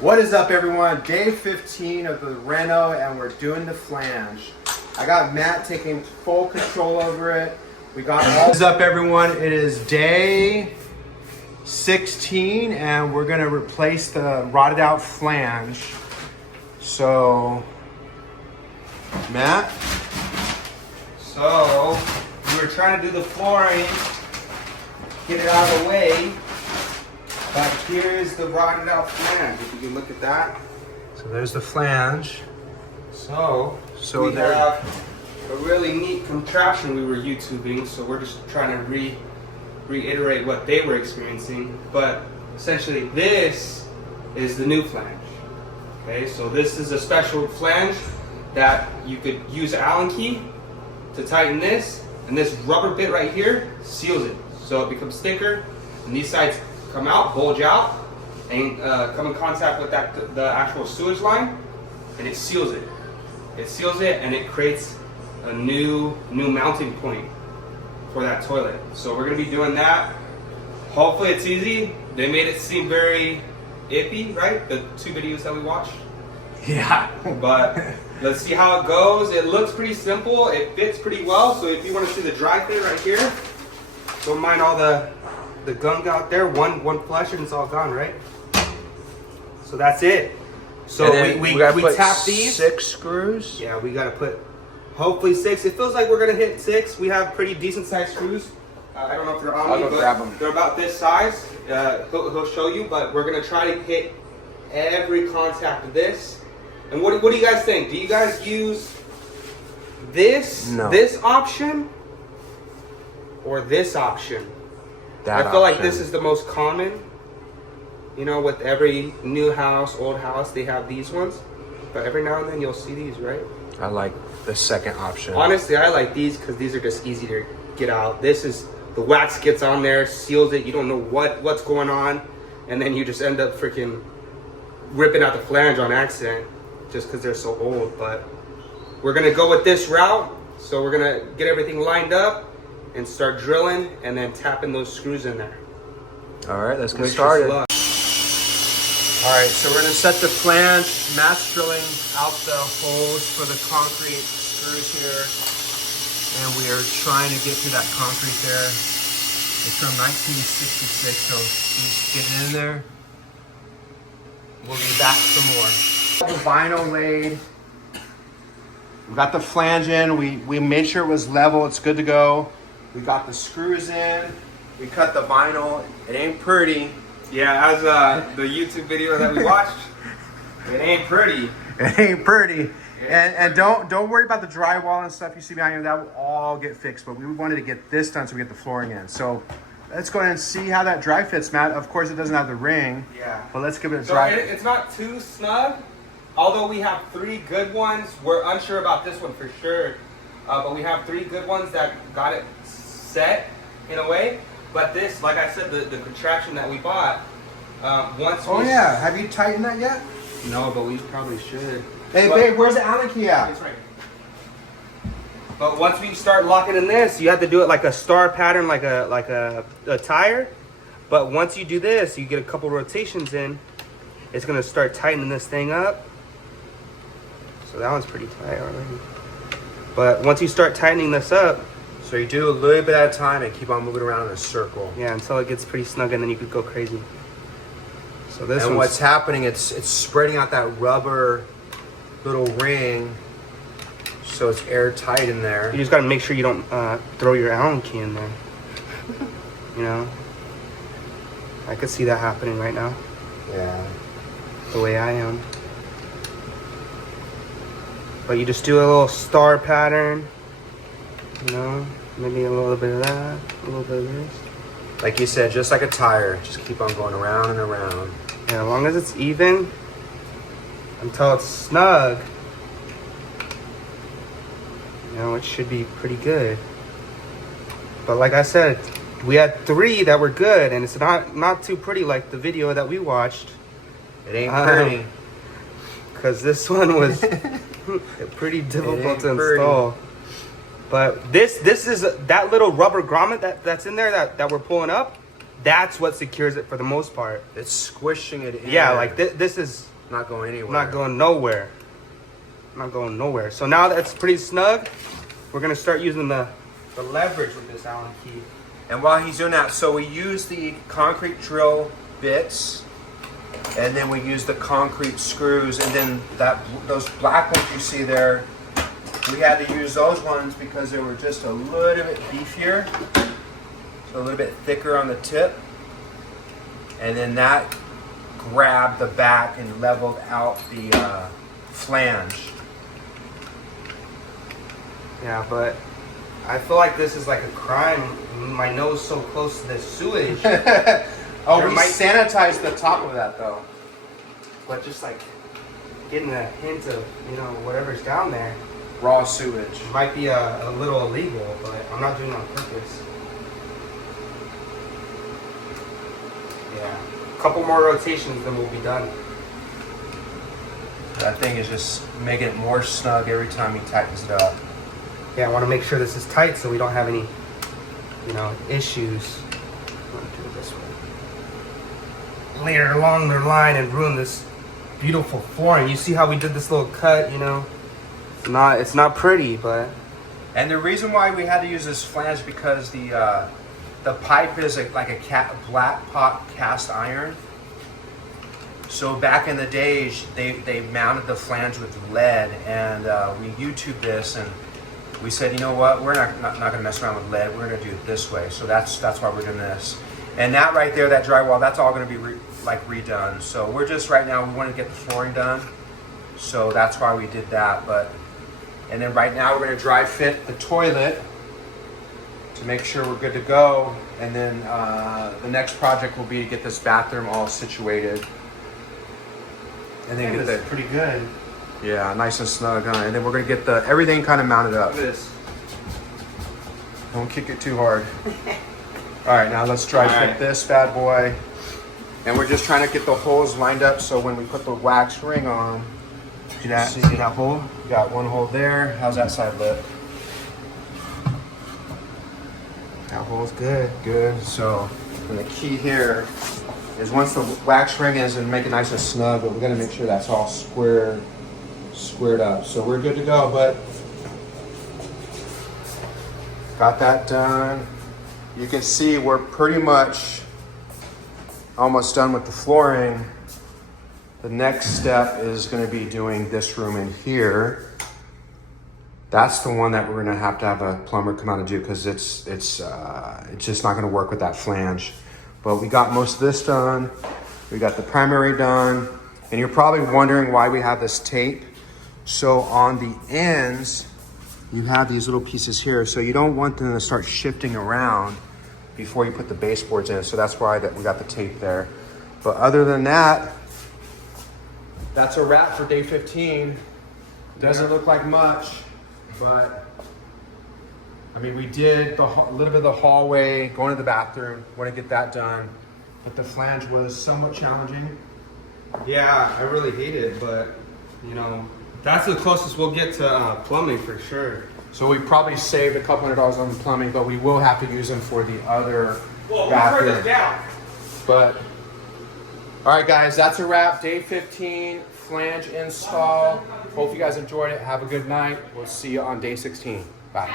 What is up, everyone? Day 15 of the reno, and we're doing the flange. I got Matt taking full control over it. We got all. What is up, everyone? It is day 16, and we're gonna replace the rotted out flange. So, Matt. So, we were trying to do the flooring, get it out of the way. But here's the rotted out flange, if you can look at that. So there's the flange. So we there. have a really neat contraption we were YouTubing, so we're just trying to reiterate what they were experiencing. But essentially this is the new flange. Okay, so this is a special flange that you could use an Allen key to tighten this, and this rubber bit right here seals it. So it becomes thicker, and these sides come out, bulge out, and come in contact with the actual sewage line, and it seals it. It seals it, and it creates a new mounting point for that toilet. So we're gonna be doing that. Hopefully it's easy. They made it seem very iffy, right? The two videos that we watched. Yeah. But let's see how it goes. It looks pretty simple. It fits pretty well. So if you want to see the dry fit right here, don't mind all the gunk out there. One flush and it's all gone, right? So that's it. So we tap these 6 screws. Yeah, we gotta put hopefully 6. It feels like we're gonna hit 6. We have pretty decent sized screws. I don't know if they're on me, but they're about this size. He'll show you, but we're gonna try to hit every contact of this. And what do you guys think? Do you guys use this option or this option? I feel like this is the most common. You know, with every new house, old house, they have these ones. But every now and then you'll see these, right? I like the second option. Honestly, I like these because these are just easy to get out. This is, the wax gets on there, seals it. You don't know what's going on. And then you just end up freaking ripping out the flange on accident just because they're so old. But we're going to go with this route. So we're going to get everything lined up and start drilling and then tapping those screws in there. All right, let's get started. All right, so we're gonna set the flange. Matt's drilling out the holes for the concrete screws here. And we are trying to get through that concrete there. It's from 1966, so just get it in there. We'll be back for more. The vinyl laid. We got the flange in. We made sure it was level, it's good to go. We got the screws in. We cut the vinyl. It ain't pretty. Yeah, as the YouTube video that we watched, it ain't pretty. It ain't pretty. And don't worry about the drywall and stuff you see behind you. That will all get fixed. But we wanted to get this done so we get the flooring in. So let's go ahead and see how that dry fits, Matt. Of course, it doesn't have the ring. Yeah. But let's give it a so dry. It's not too snug. Although we have 3 good ones. We're unsure about this one for sure. But we have 3 good ones that got it set in a way. But this, like I said, the contraption that we bought, once we... Oh, yeah. Have you tightened that yet? No, but we probably should. Hey, babe, where's the Allen key at? It's right. But once we start locking in this, you have to do it like a star pattern, like a tire. But once you do this, you get a couple rotations in, it's going to start tightening this thing up. So that one's pretty tight already. But once you start tightening this up, so you do a little bit at a time and keep on moving around in a circle. yeah, until it gets pretty snug, and then you could go crazy. So this and what's happening, it's spreading out that rubber little ring, so it's airtight in there. You just got to make sure you don't throw your Allen key in there. You know, I could see that happening right now. Yeah. The way I am. But you just do a little star pattern. You know, maybe a little bit of that, a little bit of this. Like you said, just like a tire, just keep on going around and around. Yeah, as long as it's even until it's snug, you know, it should be pretty good. But like I said, we had 3 that were good, and it's not too pretty like the video that we watched. It ain't pretty. Because this one was pretty difficult to install. But this is that little rubber grommet that's in there that we're pulling up. That's what secures it for the most part. It's squishing it in. Yeah, like this is not going anywhere. not going nowhere. Not going nowhere. So now that's pretty snug, we're gonna start using the leverage with this Allen key. And while he's doing that, so we use the concrete drill bits, and then we use the concrete screws, and then those black ones you see there, we had to use those ones because they were just a little bit beefier, so a little bit thicker on the tip, and then that grabbed the back and leveled out the flange. Yeah, but I feel like this is like a crime. My nose so close to this sewage. Oh, we sanitized the top of that though. But just like getting a hint of, you know, whatever's down there. Raw sewage. Might be a little illegal, but I'm not doing it on purpose. Yeah. A couple more rotations, then we'll be done. That thing is just making it more snug every time he tightens it up. Yeah, I want to make sure this is tight so we don't have any, you know, issues. I'm going to do it this way. Later along their line and ruin this beautiful flooring. You see how we did this little cut, you know? It's not pretty, but... And the reason why we had to use this flange because the pipe is like a black pot cast iron. So back in the days, they mounted the flange with lead, and we YouTubed this, and we said, you know what, we're not going to mess around with lead. We're going to do it this way. So that's why we're doing this. And that right there, that drywall, that's all going to be redone. So we're just right now, we want to get the flooring done. So that's why we did that. And then right now we're going to dry fit the toilet to make sure we're good to go. And then the next project will be to get this bathroom all situated. And then get that's pretty good. Yeah, nice and snug, huh? And then we're gonna get everything kind of mounted up. Look at this. Don't kick it too hard. All right, now let's dry fit this bad boy. And we're just trying to get the holes lined up so when we put the wax ring on, See that hole? got one hole there. How's that side lit? That hole's good. Good. So, and the key here is once the wax ring is and make it nice and snug, but we're gonna make sure that's all squared up. So we're good to go, but got that done. You can see we're pretty much almost done with the flooring. The next step is going to be doing this room in here. That's the one that we're going to have a plumber come out and do because it's just not going to work with that flange. But we got most of this done. We got the primary done. And you're probably wondering why we have this tape. So on the ends, you have these little pieces here. So you don't want them to start shifting around before you put the baseboards in. So that's why we got the tape there. But other than that, that's a wrap for day 15. Doesn't look like much, but I mean, we did a little bit of the hallway, going to the bathroom, want to get that done. But the flange was somewhat challenging. Yeah, I really hate it, but you know, that's the closest we'll get to plumbing for sure. So we probably saved a couple $100 on the plumbing, but we will have to use them for the other Well, bathroom. we this down. But all right, guys, that's a wrap. Day 15, flange install. Hope you guys enjoyed it. Have a good night. We'll see you on day 16. Bye.